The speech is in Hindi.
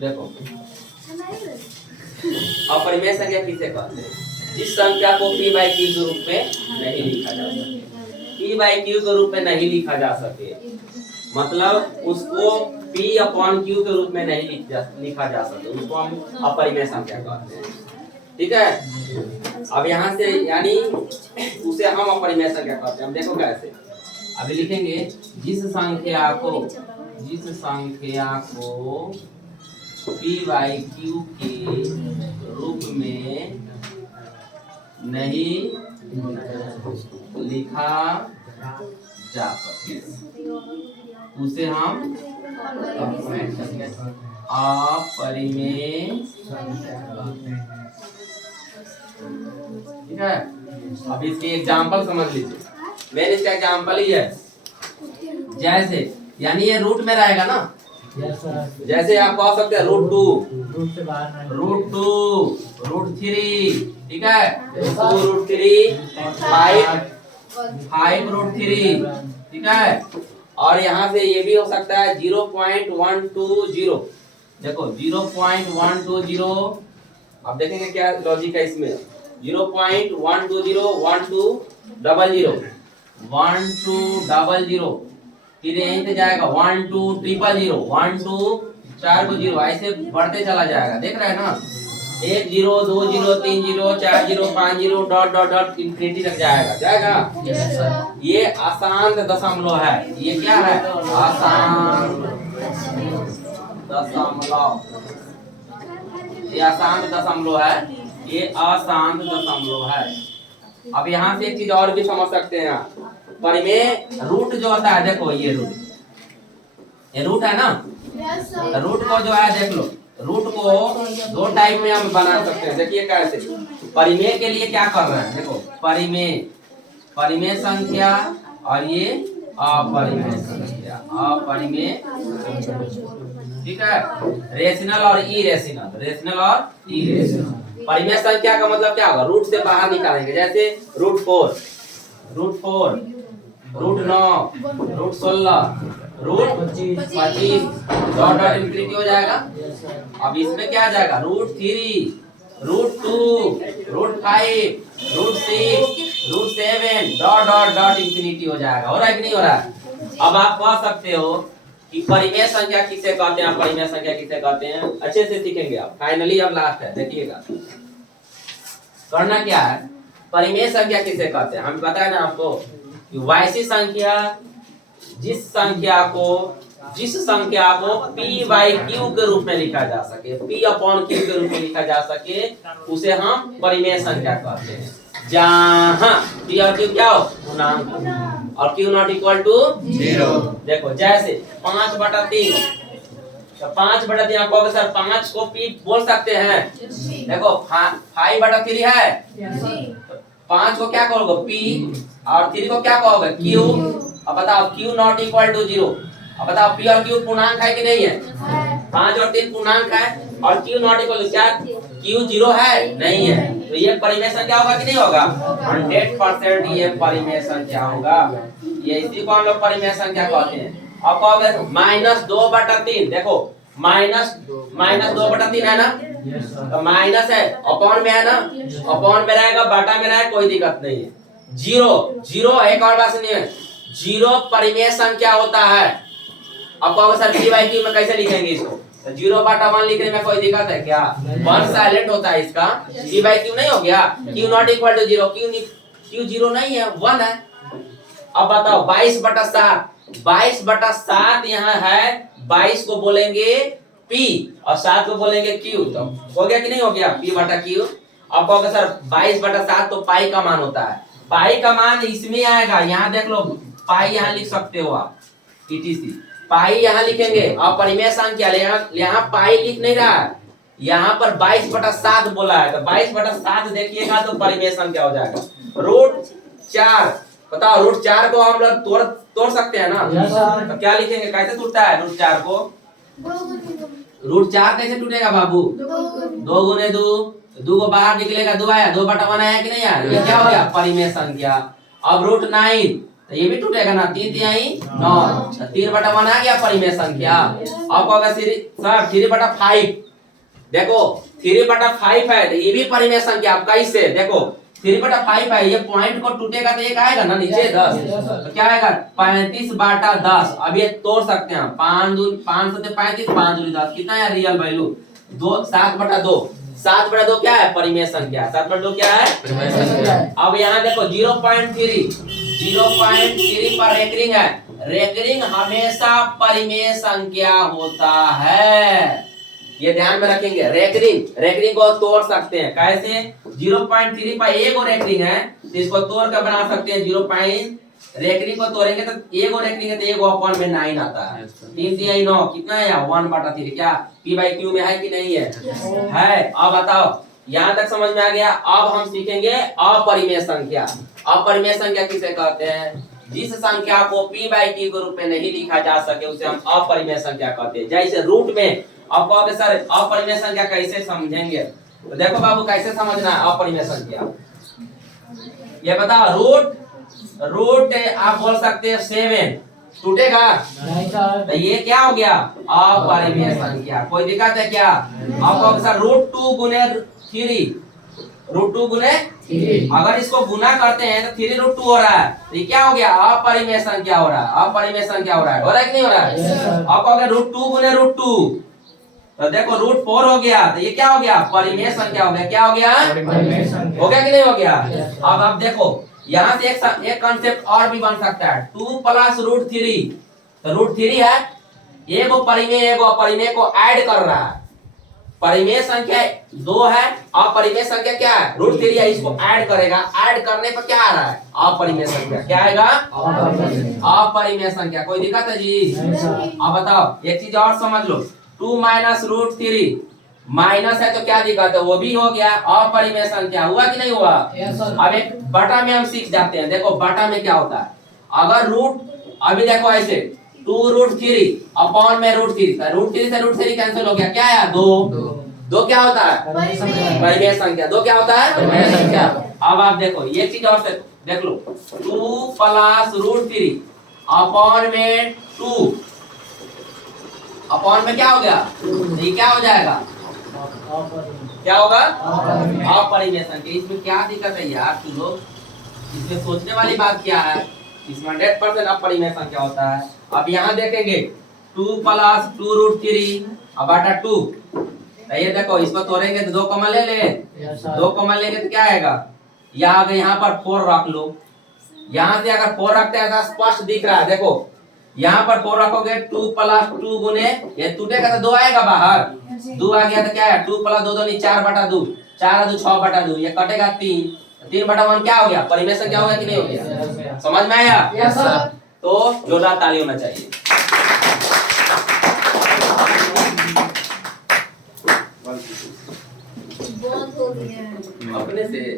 देखो अपरिमेय संख्या किसे कहते हैं? जिस संख्या को p बाई क्यू के रूप में नहीं लिखा जा सके, p बाई क्यू के रूप में नहीं लिखा जा सके, मतलब उसको p अपॉन क्यू के रूप में नहीं लिखा जा सके, उसको हम अपरिमेय संख्या कहते हैं। ठीक है, अब यहाँ से यानी उसे हम अपरिमेय संख्या कहते हैं। हम देखो कैसे, अभी लिखेंगे जिस संख्या को p बाई क्यू के रूप में नहीं लिखा जा सके उसे हम अपरिमेय। ठीक है, अब इसकी एग्जांपल समझ लीजिए। मेन इसका एग्जांपल ही है, जैसे यानी ये रूट में रहेगा ना, जैसे आप कह सकते हैं रूट 2, रूट 3, ठीक है, 2 रूट 3, 5 रूट 3, ठीक है। और यहाँ से ये भी हो सकता है 0.120, देखो 0.120। अब देखेंगे क्या लॉजिक है इसमें, 0.120, 1200, फिर यहीं से जाएगा 1200, 1240, ऐसे बढ़ते चला जाएगा। देख रहे हैं ना, 1 0 2 0 3 0 4 0 5 0 डॉट डॉट डॉट इंफिनिटी तक जाएगा। ये अशांत दशमलव है। ये क्या है? अशांत दशमलव। ये अशांत दशमलव है, ये अशांत दशमलव है। अब यहाँ से एक चीज और भी समझ सकते हैं, परिमेय रूट जो होता है, देखो ये रूट है ना, रूट को जो है देख लो, रूट को दो टाइप में हम बना सकते हैं। देखिए कैसे, परिमेय के लिए क्या कर रहे हैं, देखो परिमेय संख्या और ये अपरिमेय संख्या, ठीक है, रेशनल और इरेशनल, परिमेय संख्या का मतलब क्या होगा, रूट से बाहर निकालेंगे। जैसे root 4, root 9, root 16, root 25 dot dot infinity हो जाएगा। अब इसमें क्या आ जाएगा, root 3, root 2, root 5, root 6, root 7 dot dot dot infinity हो जाएगा। हो रहा है कि नहीं हो रहा है? अब आप कह सकते हो कि परिमेय संख्या किसे कहते हैं, अपरिमेय संख्या किसे कहते हैं, अच्छे से सीखेंगे आप। फाइनली अब लास्ट है, देखिएगा करना क्या है। परिमेय संख्या किसे कहते हैं, हम बताए ना आपको, वैसी संख्या जिस संख्या को p बाई क्यू के रूप में लिखा जा सके, p अपॉन क्यू के रूप में लिखा जा सके, उसे हम परिमेय संख्या कहते हैं। जहाँ p और q क्या हो, पूर्णांक, और q नॉट इक्वल टू 0। देखो जैसे 5/3, तो 5/3 आप कहोगे सर 5 को p बोल सकते हैं। देखो 5/3 है, 5 को क्या कहोगे p, और 3 को क्या कहोगे q। अब बताओ q नॉट इक्वल टू 0। अब बताओ p और q पूर्णांक है कि नहीं है, 5 और 3 पूर्णांक है, और q नॉट इक्वल टू क्या, q 0 है, नहीं है। तो ये परिमेय संख्या होगा कि नहीं होगा, 100% ये परिमेय संख्या होगा। ये इसी को हम लोग परिमेय संख्या कहते हैं। अब कहोगे -2/3, देखो -2/3 है ना, तो माइनस है, अपॉन में है ना, अपॉन में रहेगा, बाटा में रहेगा, कोई दिक्कत नहीं है। 0 एक और बात सुनिए, 0 परिमेय संख्या होता है। अब कहोगे सर p बाई क्यू में कैसे लिखेंगे इसको, तो 0/1 लिखने में कोई दिक्कत है क्या, 1 साइलेंट होता है इसका, p बाई क्यू नहीं हो गया, q naught equal to 0, q 0 नहीं है, 1 है। अब बताओ 22/7 यहाँ है, 22 को बोलेंगे p और 7 को बोलेंगे q, तो हो गया कि नहीं हो गया, p/q। अब कहोगे सर 22/7 तो पाई का मान होता है, पाई का मान इसमें आएगा, यहाँ देख लो, पाई यहाँ लिख सकते हो आप, etc पाई यहाँ लिखेंगे। अब परिमेय संख्या यहाँ पाई लिख नहीं रहा है, यहाँ पर 22/7 बोला है, तो 22/7 देखिएगा तो परिमेय संख्या हो जाएगा। रूट 4, बताओ रूट 4 को हम लोग तोड़ सकते हैं ना, तो क्या लिखेंगे, कैसे टूटता है रूट 4 को, रूट 4 कैसे टूटेगा बाबू, 2 गुने 2 को बाहर निकलेगा, 2 आया, 2/1 आया कि नहीं आया, ये क्या हो गया, परिमेय संख्या। अब रूट 9, तो ये भी टूटेगा ना, 3 तिहाई 9, 3/1 आ गया परिमेय संख्या। अब होगा सर 3/5, देखो 3/5 है तो ये भी परिमेय संख्या। आप कैसे देखो 3/5 है, ये पॉइंट को टूटेगा तो एक आएगा ना नीचे 10, तो क्या आएगा 35/10। अब ये तोड़ सकते हैं, 5 से 35, 5 दूनी 10, कितना है रियल वैल्यू 7/2। 7/2 क्या है परिमेय संख्या, 7/2 क्या है परिमेय संख्या। अब यहाँ देखो 0.3 पर रेकरिंग है, रेकरिंग हमेशा परिमेय संख्या होता है, ये ध्यान में रखेंगे। रेकरिंग को तोड़ सकते हैं कैसे, 0.3 पर एक और रेकरिंग है तो इसको तोड़ कर बना सकते हैं 0. रेकरिंग को तोड़ेंगे तो एक और रेकरिंग है तो 1/9 आता है, 3 तिहाई 9 कितना है 1/3, क्या P/Q में है कि नहीं है। अब बताओ यहाँ तक समझ में आ गया। अब हम सीखेंगे अपरिमेय संख्या। अपरिमेय संख्या किसे कहते हैं, जिस संख्या को P/Q के रूप में नहीं लिखा जा सके उसे हम अपरिमेय संख्या कहते हैं। जैसे रूट में आप कहोगे सर अपरिमेय संख्या कैसे समझेंगे, तो देखो बाबू कैसे समझना है अपरिमेय संख्या, ये बताओ। रूट आप बोल सकते हैं 7 टूटेगा, तो ये क्या हो गया अपरिमेय संख्या, कोई दिक्कत है क्या। आप कहोगे सर √2 गुने 3, √2 गुने 3, अगर इसको गुना करते हैं तो 3√2 हो रहा है, तो ये क्या हो गया अपरिमेय संख्या हो रहा है, अपरिमेय संख्या हो रहा है कि नहीं हो रहा है। आप कहोगे √2 गुने √2, तो देखो √4 हो गया, तो ये क्या हो गया परिमेय संख्या हो गया, क्या हो गया हो गया कि नहीं हो गया। अब आप देखो यहाँ से एक कांसेप्ट और भी बन सकता है, 2 + √3, तो √3 है, एगो परिमेय एगो अपरिमेय को ऐड कर रहा है, परिमेय संख्या 2 है, अपरिमेय संख्या क्या है √3 है, इसको ऐड करेगा, ऐड करने पर क्या आ रहा है अपरिमेय संख्या, क्या आएगा अपरिमेय संख्या। कोई दिक्कत है जी। अब बताओ एक चीज और समझ लो, 2 - √3 माइनस है तो क्या दिक्कत है, वो भी हो गया अपरिमेय संख्या, हुआ कि नहीं हुआ। अब एक बटा में हम सीख जाते हैं, देखो बटा में क्या होता है, अगर रूट अभी देखो ऐसे 2√3 अपॉन में √3, √3 से √3 कैंसिल हो गया, क्या आया 2 क्या होता है परिमेय संख्या, 2 क्या होता है परिमेय संख्या। अब आप देखो ये चीज और से देख लो, 2 + √3 अपॉन में 2, अपॉन में क्या हो गया, ये क्या हो जाएगा, क्या होगा अपरिमेय संख्या। इसमें क्या दिक्कत है यार तुम लोग, इसमें सोचने वाली बात क्या है, इसमें 100% अपरिमेय संख्या होता है। अब यहाँ देखेंगे 2 + 2√3 अब बटा 2, ये देखो इसको तोड़ेंगे तो 2 कॉमन ले ले, 2 कॉमन लेंगे तो क्या आएगा, या अगर यहाँ पर 4 रख लो, यहाँ से अगर 4 रखते हैं तो स्पष्ट दिख रहा है, देखो यहाँ पर 4 रखोगे 2 + 2 गुने, ये टूटेगा तो 2 आएगा बाहर, 2 आ गया तो क्या है 2 + 2 = 4/2, 4 × 2 = 6/2, ये कटेगा 3, 3/1 क्या हो गया परिमेय संख्या हो गया कि नहीं हो गया, समझ में आया। Yes sir. तो जोरदार ताली होना चाहिए। अपने से